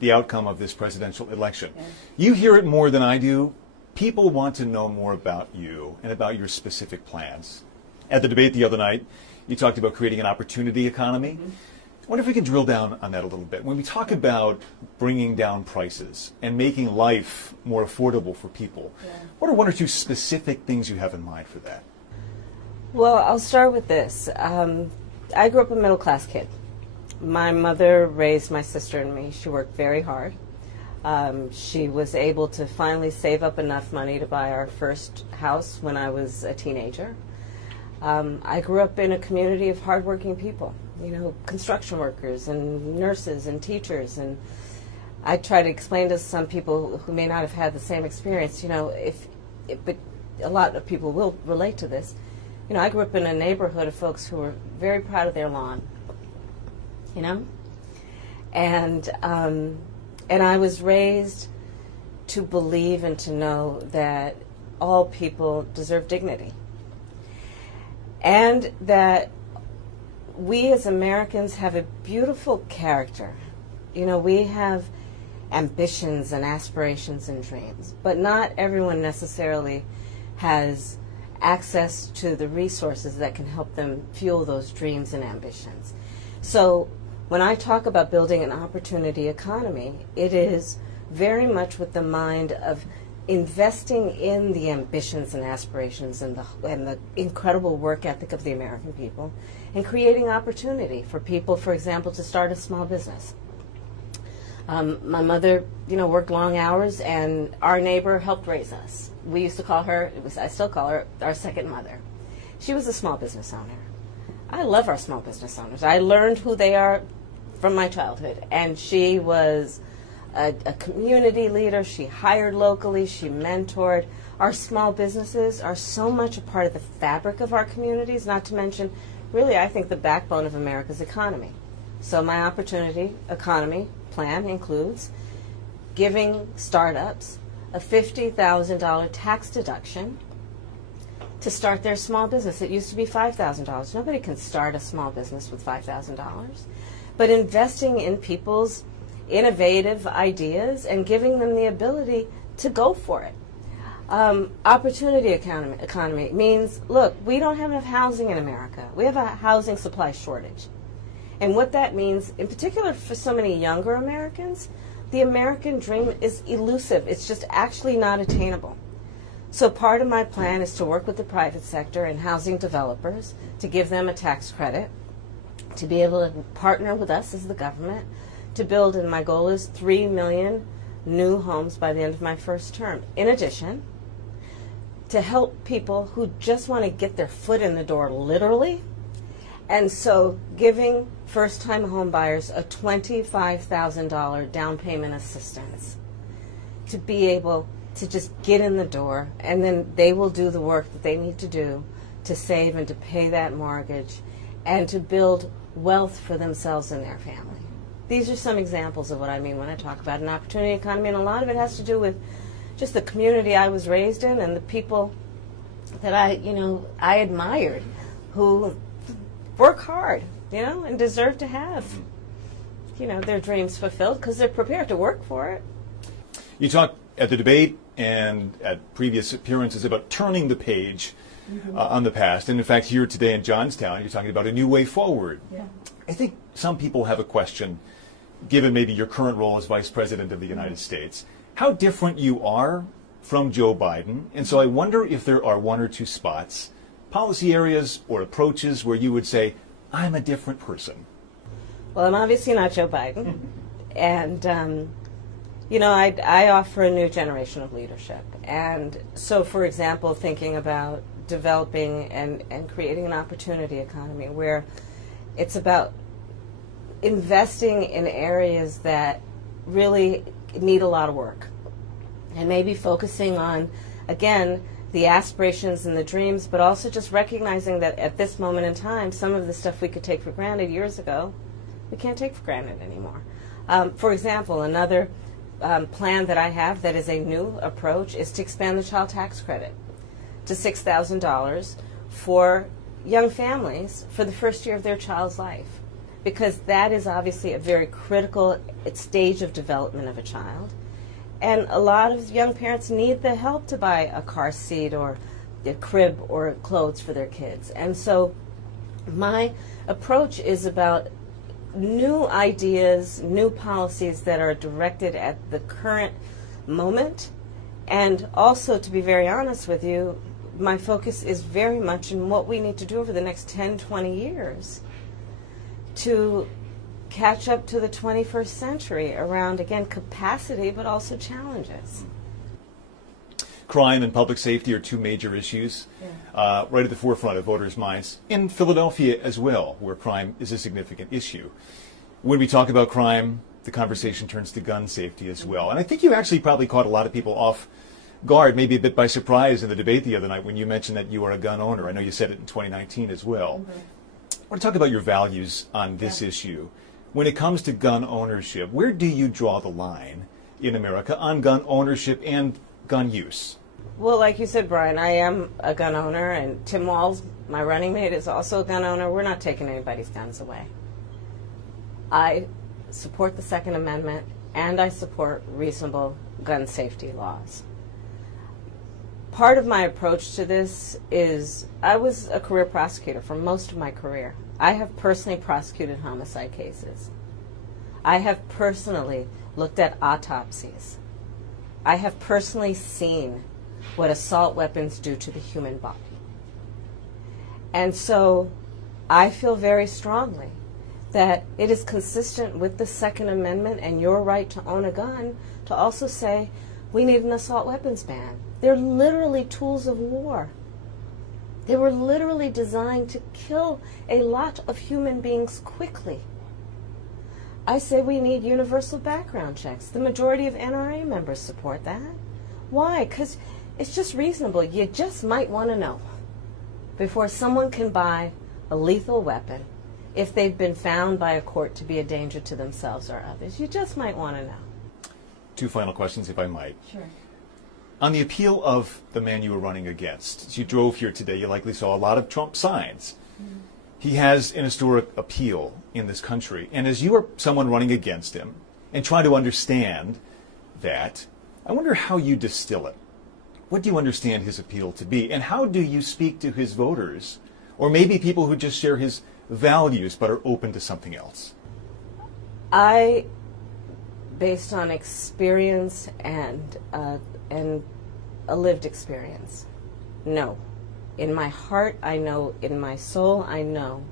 the outcome of this presidential election. Yeah. You hear it more than I do. People want to know more about you and about your specific plans. At the debate the other night, you talked about creating an opportunity economy. Mm-hmm. I wonder if we can drill down on that a little bit. When we talk about bringing down prices and making life more affordable for people, what are one or two specific things you have in mind for that? Well, I'll start with this. I grew up a middle-class kid. My mother raised my sister and me. She worked very hard. She was able to finally save up enough money to buy our first house when I was a teenager. I grew up in a community of hardworking people, you know, construction workers and nurses and teachers. And I try to explain to some people who may not have had the same experience, you know, but a lot of people will relate to this. You know, I grew up in a neighborhood of folks who were very proud of their lawn, you know, and I was raised to believe and to know that all people deserve dignity, and that we as Americans have a beautiful character. You know, we have ambitions and aspirations and dreams, but not everyone necessarily has access to the resources that can help them fuel those dreams and ambitions. So when I talk about building an opportunity economy, it is very much with the mind of investing in the ambitions and aspirations and the incredible work ethic of the American people, and creating opportunity for people, for example, to start a small business. My mother, you know, worked long hours, and our neighbor helped raise us. We used to call her, I still call her, our second mother. She was a small business owner. I love our small business owners. I learned who they are from my childhood, and she was a community leader. She hired locally. She mentored. Our small businesses are so much a part of the fabric of our communities, not to mention, really, I think, the backbone of America's economy. So my opportunity economy plan includes giving startups a $50,000 tax deduction to start their small business. It used to be $5,000. Nobody can start a small business with $5,000. But investing in people's innovative ideas and giving them the ability to go for it. Opportunity economy means, look, we don't have enough housing in America. We have a housing supply shortage. And what that means, in particular for so many younger Americans, the American dream is elusive. It's just actually not attainable. So part of my plan is to work with the private sector and housing developers to give them a tax credit, to be able to partner with us as the government, to build, and my goal is 3 million new homes by the end of my first term. In addition, to help people who just want to get their foot in the door, literally. And so giving first-time home buyers a $25,000 down payment assistance to be able to just get in the door, and then they will do the work that they need to do to save and to pay that mortgage and to build wealth for themselves and their family. These are some examples of what I mean when I talk about an opportunity economy, and a lot of it has to do with just the community I was raised in and the people that I admired, who work hard, you know, and deserve to have, you know, their dreams fulfilled because they're prepared to work for it. You talked at the debate and at previous appearances about turning the page on the past. And in fact, here today in Johnstown, you're talking about a new way forward. Yeah. I think some people have a question, given maybe your current role as Vice President of the United States, how different you are from Joe Biden. And so I wonder if there are one or two spots, policy areas or approaches where you would say, I'm a different person. Well, I'm obviously not Joe Biden. And, you know, I offer a new generation of leadership. And so, for example, thinking about developing and creating an opportunity economy where it's about investing in areas that really need a lot of work, and maybe focusing on, again, the aspirations and the dreams, but also just recognizing that at this moment in time, some of the stuff we could take for granted years ago, we can't take for granted anymore. For example, another plan that I have that is a new approach is to expand the child tax credit to $6,000 for young families for the first year of their child's life. because that is obviously a very critical stage of development of a child. And a lot of young parents need the help to buy a car seat or a crib or clothes for their kids. And so my approach is about new ideas, new policies that are directed at the current moment. And also, to be very honest with you, my focus is very much in what we need to do over the next 10, 20 years to catch up to the 21st century around, again, capacity, but also challenges. Crime and public safety are two major issues right at the forefront of voters' minds, in Philadelphia as well, where crime is a significant issue. When we talk about crime, the conversation turns to gun safety as well. And I think you actually probably caught a lot of people off guard, maybe a bit by surprise in the debate the other night when you mentioned that you are a gun owner. I know you said it in 2019 as well. I want to talk about your values on this issue. When it comes to gun ownership, where do you draw the line in America on gun ownership and gun use? Well, like you said, Brian, I am a gun owner, and Tim Walz, my running mate, is also a gun owner. We're not taking anybody's guns away. I support the Second Amendment, and I support reasonable gun safety laws. Part of my approach to this is I was a career prosecutor for most of my career. I have personally prosecuted homicide cases. I have personally looked at autopsies. I have personally seen what assault weapons do to the human body. And so I feel very strongly that it is consistent with the Second Amendment and your right to own a gun to also say we need an assault weapons ban. They're literally tools of war. They were literally designed to kill a lot of human beings quickly. I say we need universal background checks. The majority of NRA members support that. Why? Because it's just reasonable. You just might want to know before someone can buy a lethal weapon if they've been found by a court to be a danger to themselves or others. You just might want to know. Two final questions, if I might. Sure. On the appeal of the man you were running against, as you drove here today, you likely saw a lot of Trump signs. He has an historic appeal in this country. And as you are someone running against him and trying to understand that, I wonder how you distill it. What do you understand his appeal to be? And how do you speak to his voters, or maybe people who just share his values but are open to something else? I, based on experience and a lived experience, no. In my heart, I know, in my soul, I know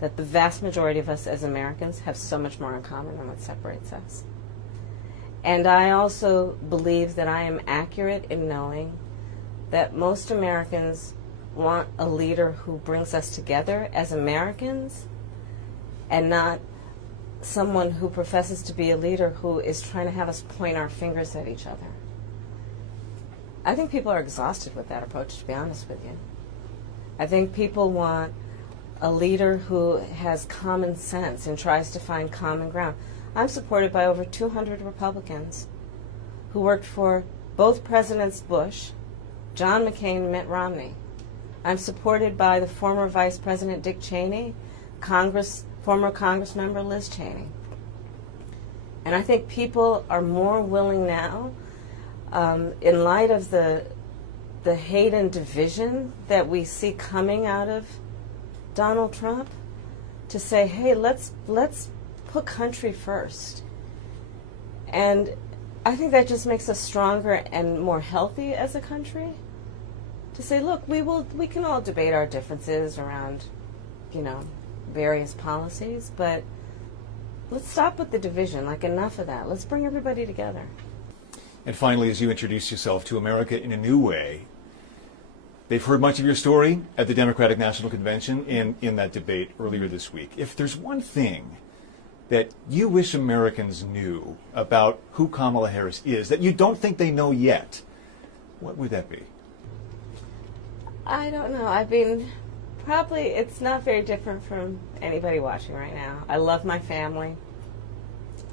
that the vast majority of us as Americans have so much more in common than what separates us. And I also believe that I am accurate in knowing that most Americans want a leader who brings us together as Americans and not someone who professes to be a leader who is trying to have us point our fingers at each other. I think people are exhausted with that approach, to be honest with you. I think people want a leader who has common sense and tries to find common ground. I'm supported by over 200 Republicans who worked for both Presidents Bush, John McCain, and Mitt Romney. I'm supported by the former Vice President Dick Cheney, former Congress member Liz Cheney. And I think people are more willing now, in light of the hate and division that we see coming out of Donald Trump, to say, hey, let's put country first. And I think that just makes us stronger and more healthy as a country. To say, look, we can all debate our differences around, various policies, but let's stop with the division. Like, enough of that. Let's bring everybody together. And finally, as you introduce yourself to America in a new way, they've heard much of your story at the Democratic National Convention and in that debate earlier this week. If there's one thing that you wish Americans knew about who Kamala Harris is that you don't think they know yet, what would that be? I don't know. I mean, probably it's not very different from anybody watching right now. I love my family.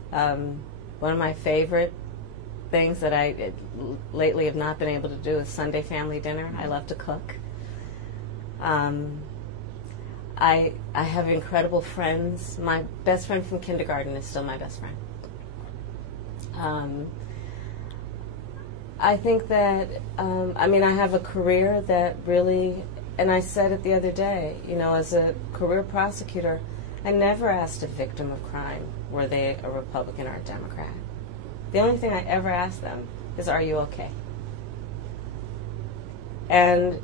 One of my favorite things that I lately have not been able to do is Sunday family dinner. I love to cook. I have incredible friends. My best friend from kindergarten is still my best friend. I think that, I mean, I have a career that really, and I said it the other day, you know, as a career prosecutor, I never asked a victim of crime, were they a Republican or a Democrat. The only thing I ever asked them is, are you okay? And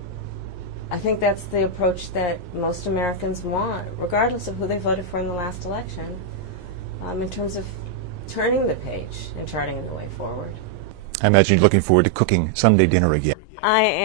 I think that's the approach that most Americans want, regardless of who they voted for in the last election, in terms of turning the page and charting the way forward. I imagine you're looking forward to cooking Sunday dinner again. I am.